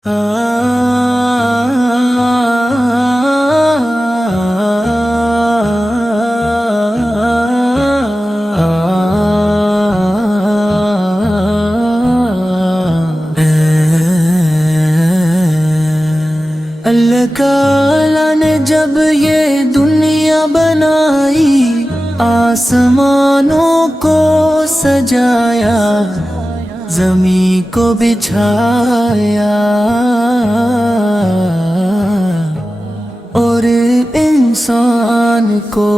اللہ تعالیٰ نے جب یہ دنیا بنائی، آسمانوں کو سجایا، زمین کو بچھایا، اور انسان کو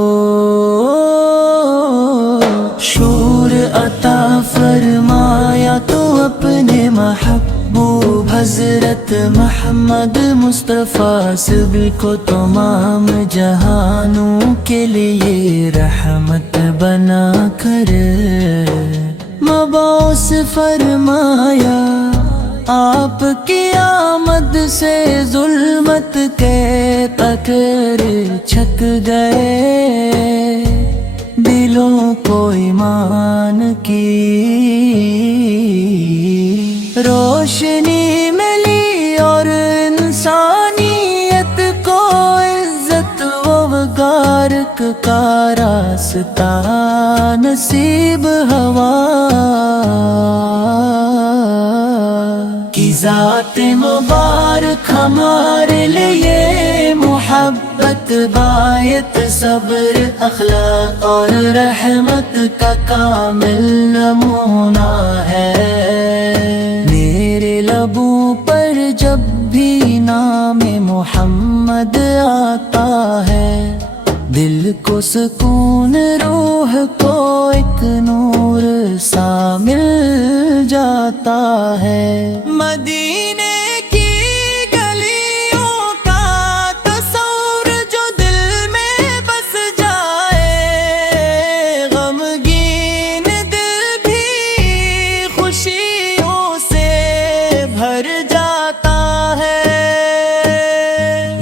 شعور عطا فرمایا، تو اپنے محبوب حضرت محمد مصطفیٰ سب کو تمام جہانوں کے لیے رحمت بنا کر مبعوث فرمایا۔ آپ کی آمد سے ظلمت کے قطر چھک گئے، دلوں کو ایمان کی روشنی ملی، اور انسانیت کو عزت و وقار کا راستہ نصیب ہوا۔ کی ذات مبارک ہمارے لیے محبت، بایت، صبر، اخلاق اور رحمت کا کامل نمونہ ہے۔ میرے لبوں پر جب بھی نام محمد آتا ہے، دل کو سکون، روح کو ایک نور سا مل جاتا ہے۔ مدینے کی گلیوں کا تصور جو دل میں بس جائے، غمگین دل بھی خوشیوں سے بھر جاتا ہے۔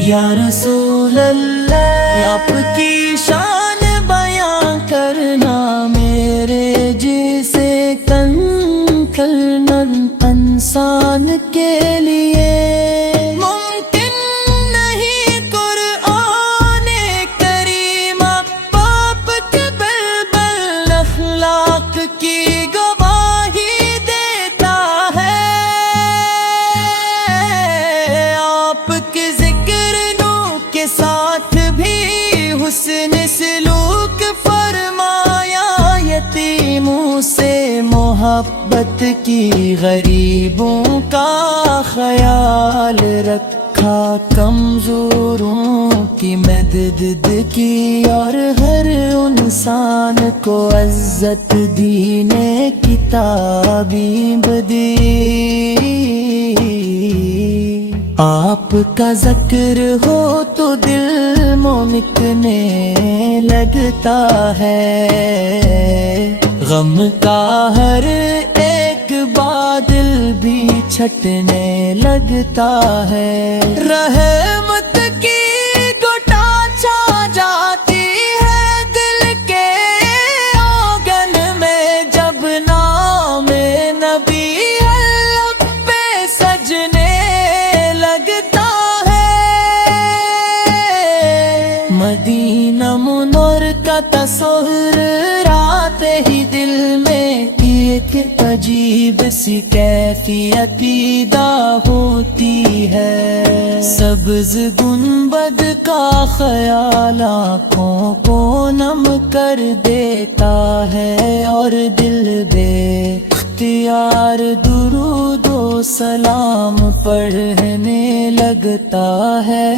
یا رسول اللہ، آپ کی شان بیان کرنا میرے جیسے کنکرنل انسان کے لیے ممکن نہیں۔ قرآن کریم پاپ کے بلبل اخلاق کی گواہی دیتا ہے۔ آپ کے ذکر نو کے ساتھ بھی حسن سلوک فرمایا، یتیموں سے محبت کی، غریبوں کا خیال رکھا، کمزوروں کی مدد کی، اور ہر انسان کو عزت دین کی تعلیم دی۔ آپ کا ذکر ہو تو دل ممکنے لگتا ہے، غم کا ہر ایک بادل بھی چھٹنے لگتا ہے۔ رحمت کی گھٹا چھا جاتی ہے دل کے آنگن میں، جب نام نبی لب پہ سجنے لگتا ہے۔ مدینہ منور کا تصور آتے ہی دل میں ایک عجیب سی کیفیت پیدا ہوتی ہے۔ سبز گنبد کا خیال آنکھوں کو نم کر دیتا ہے، اور دل بے اختیار درود و سلام پڑھنے لگتا ہے۔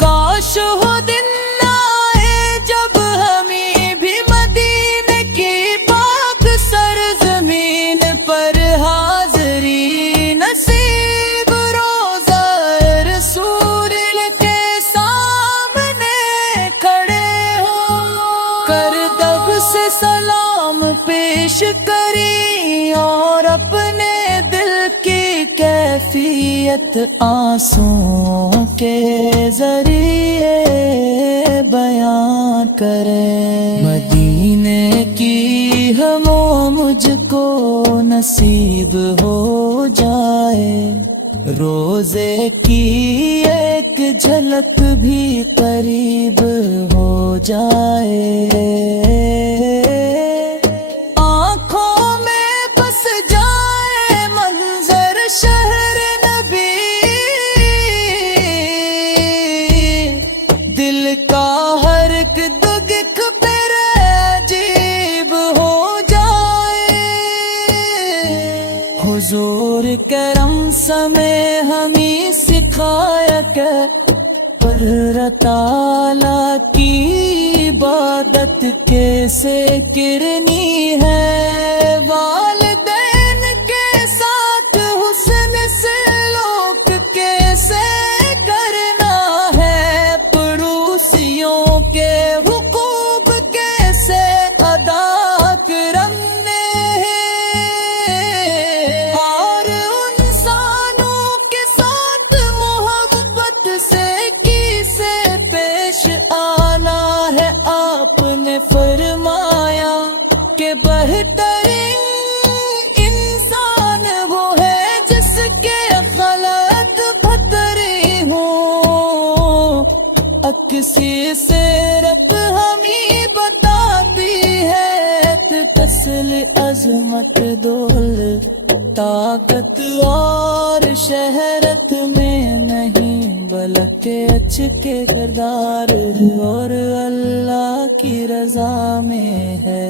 کاش ہو دن آئے جب ہمیں بھی مدینے کی پاک سرزمین پر حاضری نصیب، روضہ رسول کے سامنے کھڑے ہو کر دب سے سلام پیش کری، اور اپنے دل کی کیفیت آنسوں کے ذریعے بیان کریں۔ مدینے کی ہم مجھ کو نصیب ہو جائے۔ روزے کی ایک جھلک بھی قریب ہو جائے، آنکھوں میں بس جائے منظر شہر نبی، دل کا ہر ایک دکھ پھر عجیب ہو جائے۔ حضور کرم سمیں ہمیں سکھایا کہ پر تعالیٰ کی عبادت کیسے کرنی ہے، والدین کے ساتھ حسن سلوک کیسے کرنا ہے، پڑوسیوں کے حقوق کیسے ادا کرنے ہیں، اور انسانوں کے ساتھ محبت سے کیسے پیش آنا ہے۔ آپ نے فرمایا کہ بہترین انسان وہ ہے جس کے خلق بہتری ہوں، اکسی سیرت ہمیں بتاتی ہے، تسل عظمت دول طاقت اور شہرت میں نہیں بلکہ اچ کے کردار اور اللہ کی رضا میں ہے۔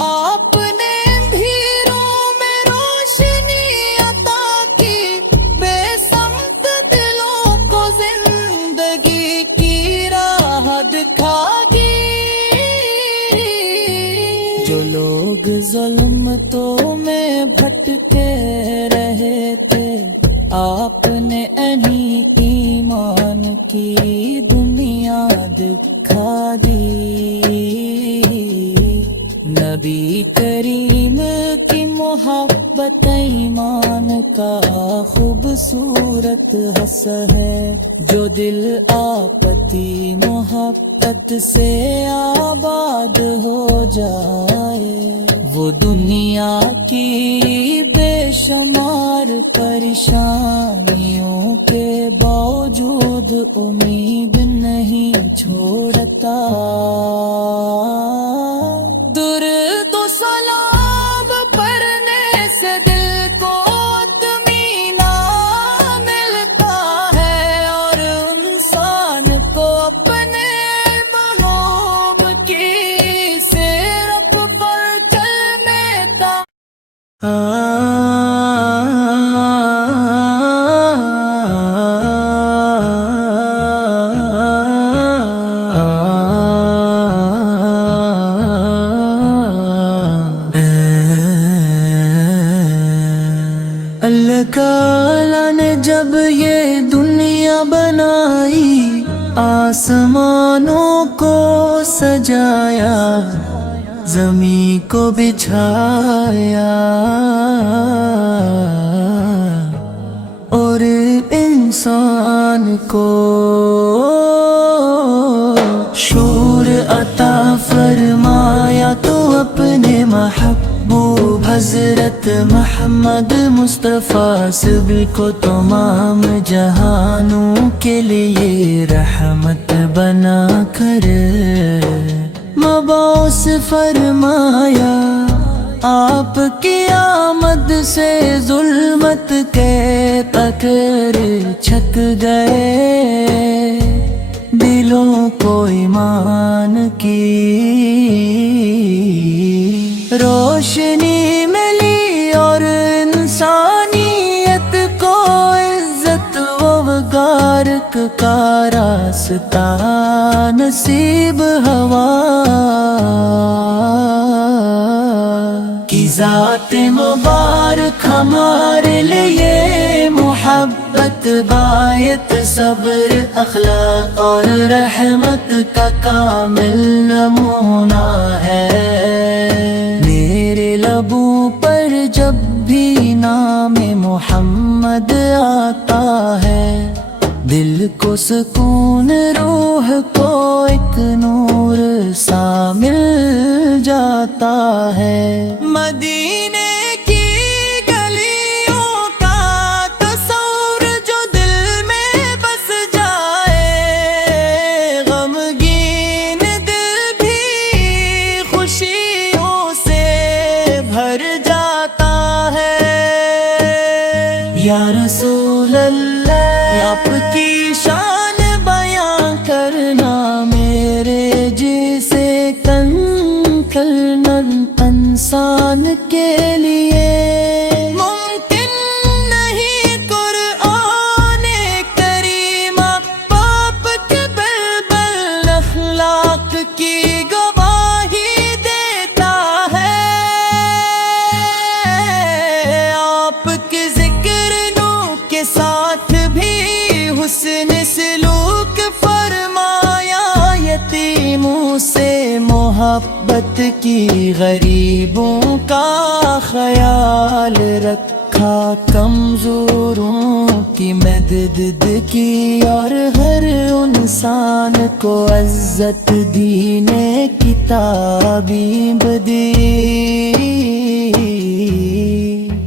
آپ نے اندھیروں میں روشنی عطا کی، بے سمت دلوں کو زندگی کی راہ دکھا دی، جو لوگ ظلمتوں میں بھٹکے رہے تھے آپ نے انہیں ایمان کی دنیا دکھا دی۔ نبی کریم کی محبت ایمان کا خوبصورت حصہ ہے، جو دل آپتی محبت سے آباد ہو جائے، وہ دنیا کی بے شمار پریشانیوں کے باوجود امید نہیں چھوڑتا، درد و سلام پڑھنے سے دل کو اطمینان ملتا ہے، اور انسان کو اپنے محبوب کی سیرت پر چلنے کا اللہ تعالیٰ نے جب یہ دنیا بنائی، آسمانوں کو سجایا، زمین کو بچھایا، اور انسان کو شعور عطا فرمایا، تو اپنے محبوب حضرت محمد مصطفیٰ سب کو تمام جہانوں کے لیے رحمت بنا کر مبعوث فرمایا۔ آپ کی آمد سے ظلمت کے پتھر چھک گئے، دلوں کو ایمان کی روشنی ملی، اور انسانیت کو عزت و وقار کا راستہ نصیب ہوا، کی ذات مبارک ہمارے لیے محبت، بایت، صبر، اخلاق اور رحمت کا کامل نمونہ ہے۔ میرے لبوں پر جب بھی نام محمد آتا ہے، دل کو سکون، روح کو ایک نور سا مل جاتا ہے۔ مدینے کی بھر جاتا ہے۔ یا رسول اللہ آپ کی شان بیان کرنا میرے جیسے کنکر انسان کے لیے ممکن نہیں۔ قرآن کریم پاپ کے بلبل اخلاق کی گواہی دیتا ہے۔ آپ کے ذکر نو کے ساتھ بھی حسن سلوک فرمایا، یتیموں سے محبت کی، غریبوں کا خیال رکھا، کمزوروں کی مدد کی، اور ہر انسان کو عزت دی، کتابیں بدی۔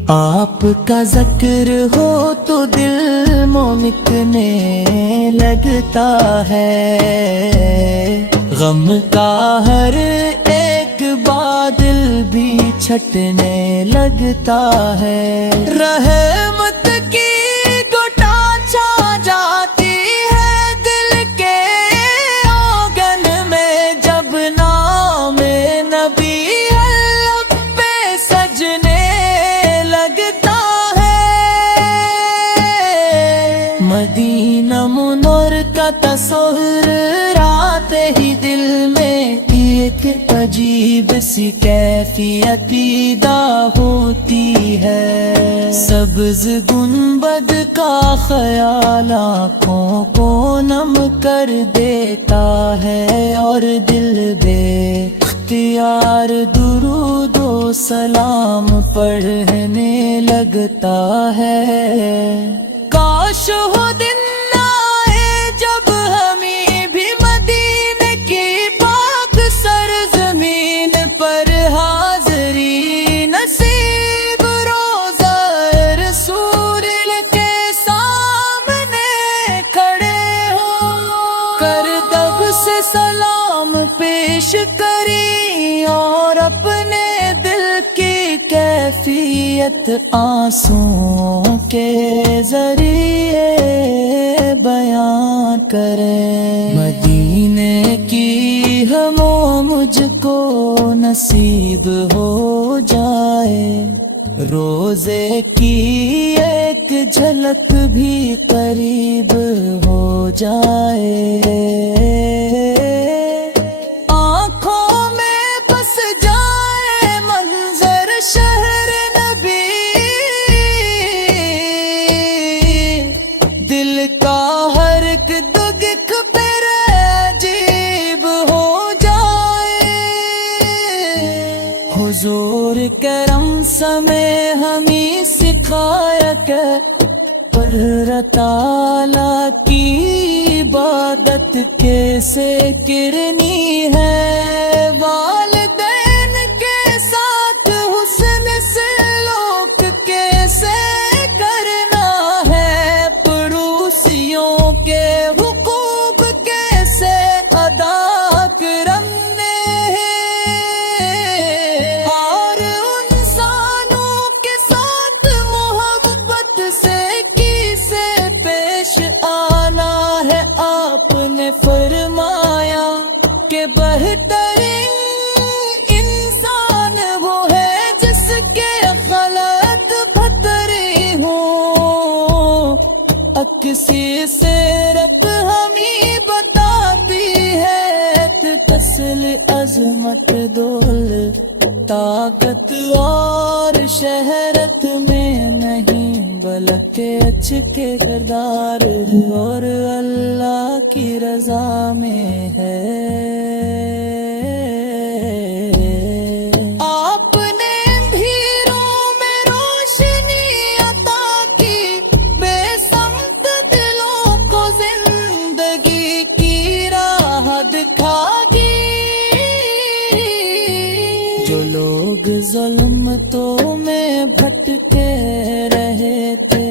آپ کا ذکر ہو تو دل ممکنے لگتا ہے، غم کا ہر ایک بادل بھی چھٹنے لگتا ہے۔ رحمت کی گھٹا چھا جاتی ہے دل کے آنگن میں، جب نام نبی اللہ پہ سجنے لگتا ہے۔ مدینہ منور کا تصور آتے ہی دل میں ایک عجیب سی کیفیت پیدا ہوتی ہے۔ سبز گنبد کا خیال آنکھوں کو نم کر دیتا ہے، اور دل بے اختیار درود و سلام پڑھنے لگتا ہے۔ کاش ہو دن آئے جب ہمیں بھی مدینے کی پاک سرزمین پر حاضری نصیب، روضہ رسول کے سامنے کھڑے ہوں، کردب سے سلام پیش کری، اور اپنے دل کی کیفیت آنسوں کے ذریعے بیان کریں۔ مدینے کی ہم مجھ کو نصیب ہو جائے، روزے کی ایک جھلک بھی قریب ہو جائے، آنکھوں میں بس جائے منظر شہر نبی، دل کا ہر ایک دکھ پھر عجیب ہو جائے۔ حضور کرم سمے ہمیں سکھایا کہ پر تعالیٰ کی عبادت کیسے کرنی ہے، والدین کے ساتھ حسن سلوک کیسے کرنا ہے، پڑوسیوں کے حقوق کیسے ادا کرنے ہیں، اور انسانوں کے ساتھ محبت سے کیسے پیش آنا ہے۔ آپ نے فرمایا کہ بہترین انسان وہ ہے جس کے غلط بھتری ہوں، اکسی سیرت ہمیں بتاتی ہے کہ تسل عظمت دول طاقت اور شہرت میں نہیں، بلکہ اچھے کردار اور اللہ کی رضا میں ہے۔ آپ نے بھیڑوں میں روشنی عطا کی، بے سمت دلوں کو زندگی کی راہ دکھا دی، جو لوگ ظلمتوں میں بھٹکے رہے تھے،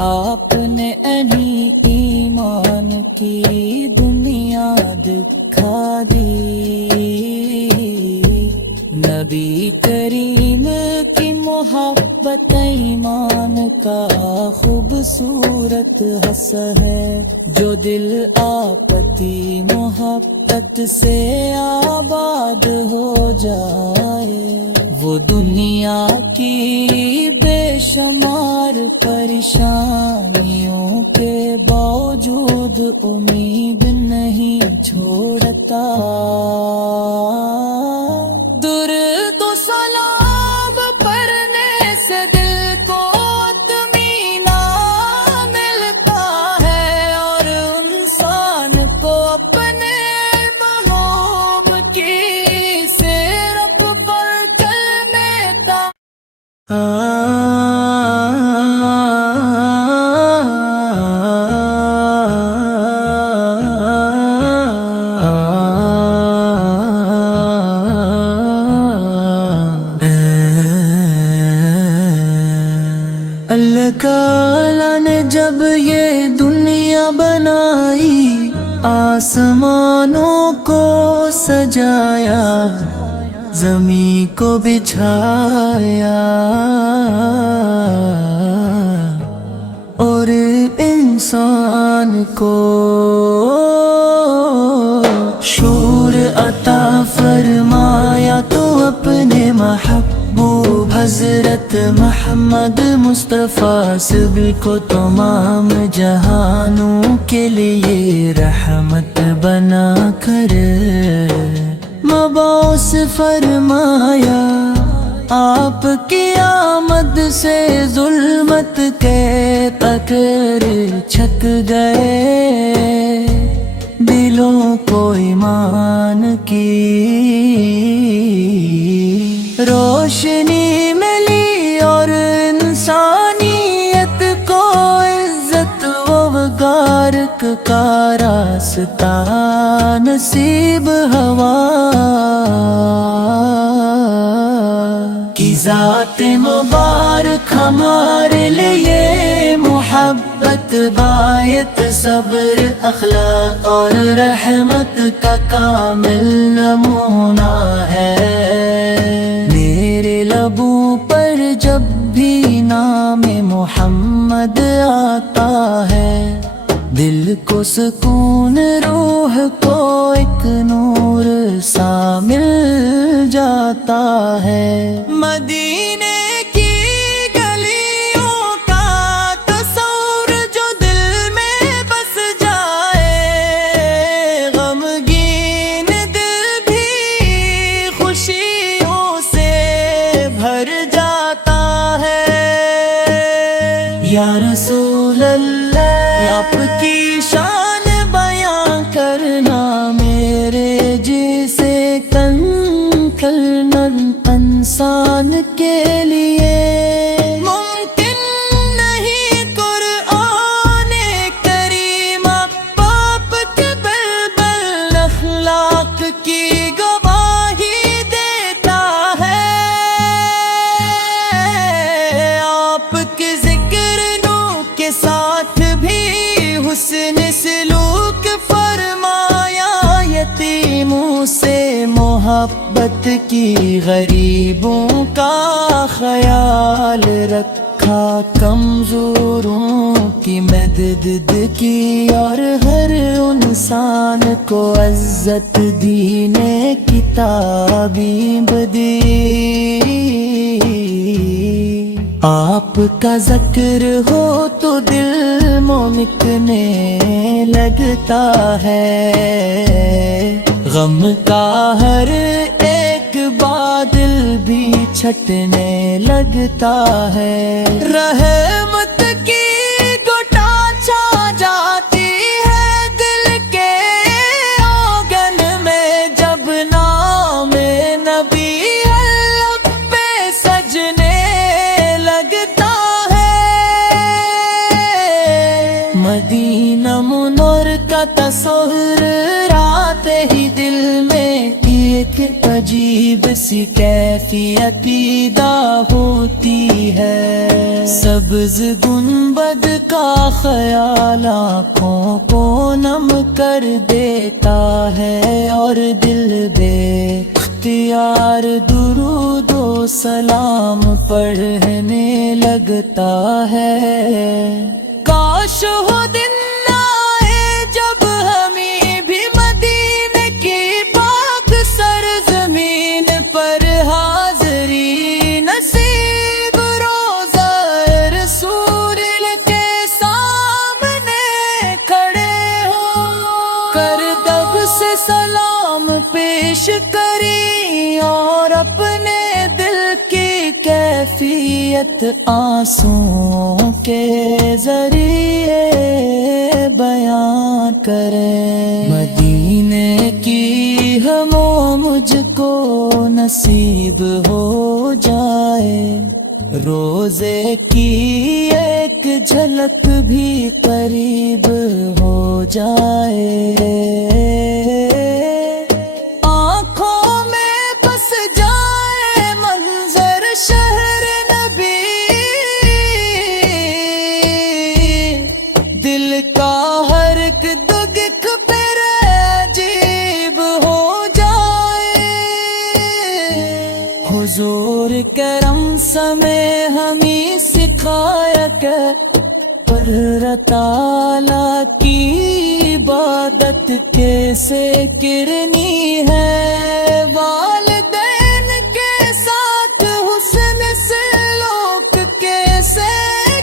آپ نے انہیں ایمان کی دنیا دکھا دی۔ نبی کریم محبت ایمان کا خوبصورت حس ہے، جو دل آپتی محبت سے آباد ہو جائے، وہ دنیا کی بے شمار پریشانیوں کے باوجود امید نہیں چھوڑتا۔ درد و سلام پڑھنے سے دل کو اطمینان ملتا ہے، اور انسان کو اپنے محبوب کی سیرت پر چلنے کا اللہ تعالیٰ نے جب یہ دنیا بنائی، آسمانوں کو سجایا، زمین کو بچھایا، اور انسان کو شعور عطا فرمایا، تو اپنے محبوب حضرت محمد مصطفیٰ سب کو تمام جہانوں کے لیے رحمت بنا کر مبعوث فرمایا۔ آپ کی آمد سے ظلمت کے پتھر چھک گئے، دلوں کو ایمان کی روشنی ملی، اور انسانیت کو عزت و وقار کا راستہ نصیب ہوا۔ کی ذات مبارک ہمارے لیے محبت، بایت، صبر، اخلاق اور رحمت کا کامل نمونہ ہے۔ میرے لبوں پر جب بھی نام محمد آتا ہے، دل کو سکون، روح کو ایک نور سا مل جاتا ہے۔ مدینے کی گلیوں کا تصور جو دل میں بس جائے، غمگین دل بھی خوشیوں سے بھر جاتا ہے۔ یا رسول اللہ، آپ کی شان بیان کرنا میرے جیسے کنکل انسان کے لیے ممکن نہیں۔ قرآن کریم پاپ کے بلبل اخلاق کی گواہی دیتا ہے۔ آپ کے ذکر نو کے ساتھ بھی حسن سلوک فرمایا، یتیموں سے محبت کی، غریبوں کا خیال رکھا، کمزوروں کی مدد کی، اور ہر انسان کو عزت دین کتابی بدی۔ آپ کا ذکر ہو تو دل ممکنے لگتا ہے، غم کا ہر ایک بادل بھی چھٹنے لگتا ہے۔ رحمت کی گھٹا چھا جاتی ہے دل کے آنگن میں، جب نام نبی لب پہ سجنے لگتا ہے۔ مدینہ منور کا تصور آتے ہی دل میں ایک عجیب سی کیفیت پیدا ہوتی ہے۔ سبز گنبد کا خیال آنکھوں کو نم کر دیتا ہے، اور دل بے اختیار درود و سلام پڑھنے لگتا ہے۔ کاش ہو دن آئے جب ہمیں بھی مدینے کی پاک سرزمین پر حاضری نصیب، روضہ رسول کے سامنے کھڑے ہوں، کردب سے سلام پیش کری اور اپنے دل کی کیفیت آنسوں کے ذریعے بیان کریں۔ مدینے کی ہم و مجھ کو نصیب ہو جائے، روزے کی ایک جھلک بھی قریب ہو جائے، آنکھوں میں بس جائے منظر شہر نبی، دل کا ہر ایک دکھ پھر عجیب ہو جائے۔ حضور کرم سمے ہمیں سکھایا کہ پر تعالیٰ کی عبادت کیسے کرنی ہے، والدین کے ساتھ حسن سلوک کیسے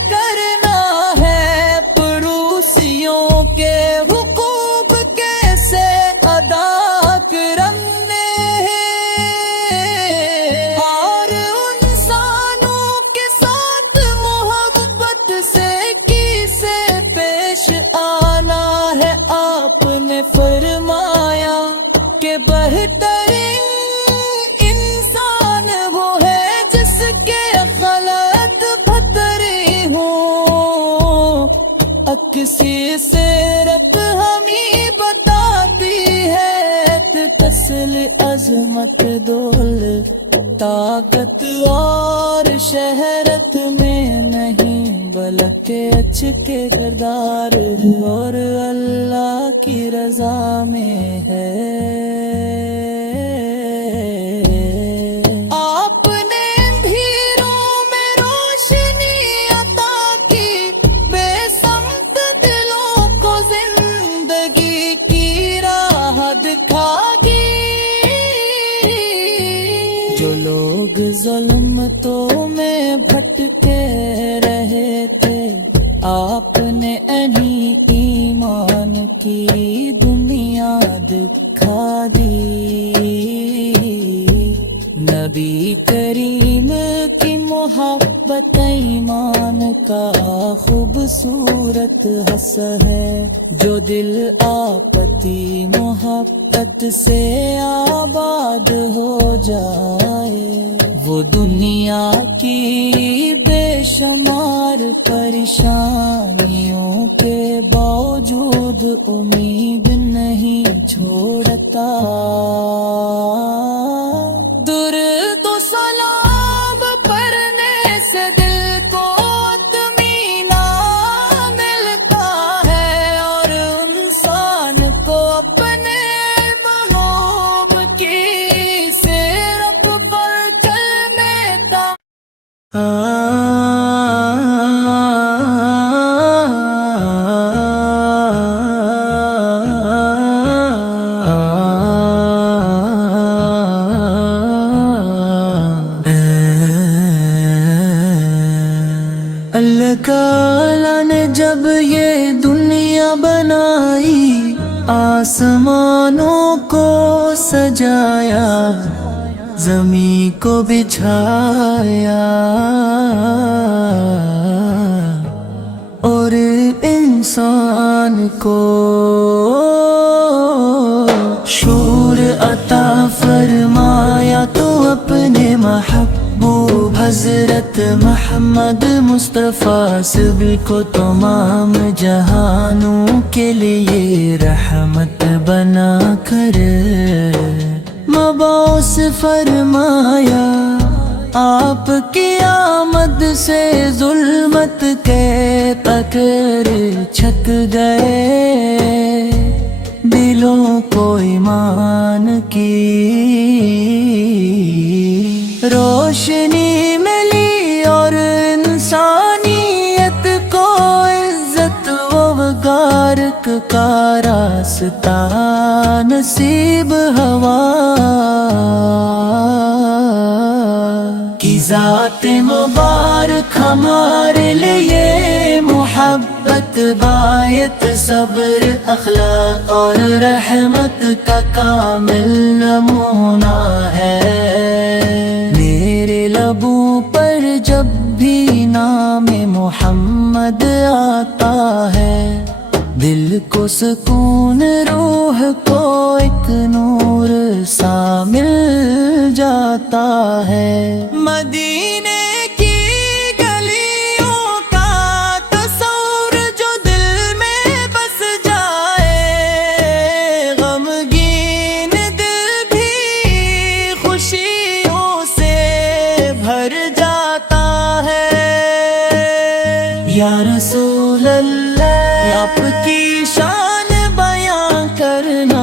کرنا ہے، پڑوسیوں کے حقوق کیسے ادا کرنے ہیں، اور انسانوں کے ساتھ محبت سے کیسے پیش آنا ہے۔ آپ نے فرمایا کہ بہترین انسان وہ ہے جس کے خلق بہتری ہو، اکسی سیرت ہمیں بتاتی ہے کہ تسل عظمت دول طاقت اور شہرت میں نہیں بلکہ اچ کے کردار اور اللہ کی رضا میں ہے۔ آپ نے اندھیروں میں روشنی عطا کی، بے سمت دلوں کو زندگی کی راہ دکھا دی، جو لوگ ظلمتوں میں بھٹکے رہے تھے آپ نے انہیں ایمان کی دنیا دکھا دی۔ نبی کریم کی محبت ایمان کا خوبصورت حص ہے، جو دل آپتی محبت سے آباد ہو جائے، وہ دنیا کی بے شمار پریشانیوں کے باوجود امید نہیں چھوڑتا۔ درود و سلام پڑھنے سے دل کو اطمینان ملتا ہے، اور انسان کو اپنے محبوب کی سیرت پر چلنے کا اللہ تعالیٰ نے جب یہ دنیا بنائی، آسمانوں کو سجایا، زمین کو بچھایا، اور انسان کو شعور عطا فرمایا، تو اپنے محبوب حضرت محمد مصطفیٰ سب کو تمام جہانوں کے لیے رحمت بنا کر مبعوث فرمایا۔ آپ کی آمد سے ظلمت کے پکڑ چھک گئے، دلوں کو ایمان کی راستہ نصیب ہوا کی ذات مبارک ہمارے لیے محبت بایت صبر اخلاق اور رحمت کا کامل نمونہ ہے میرے لبوں پر جب بھی نام محمد آتا ہے دل کو سکون روح کو ایک نور سا مل جاتا ہے مدینے کی گلیوں کا تصور جو دل میں بس جائے غمگین دل بھی خوشیوں سے بھر جاتا ہے یا رسول اللہ آپ کی شان بیان کرنا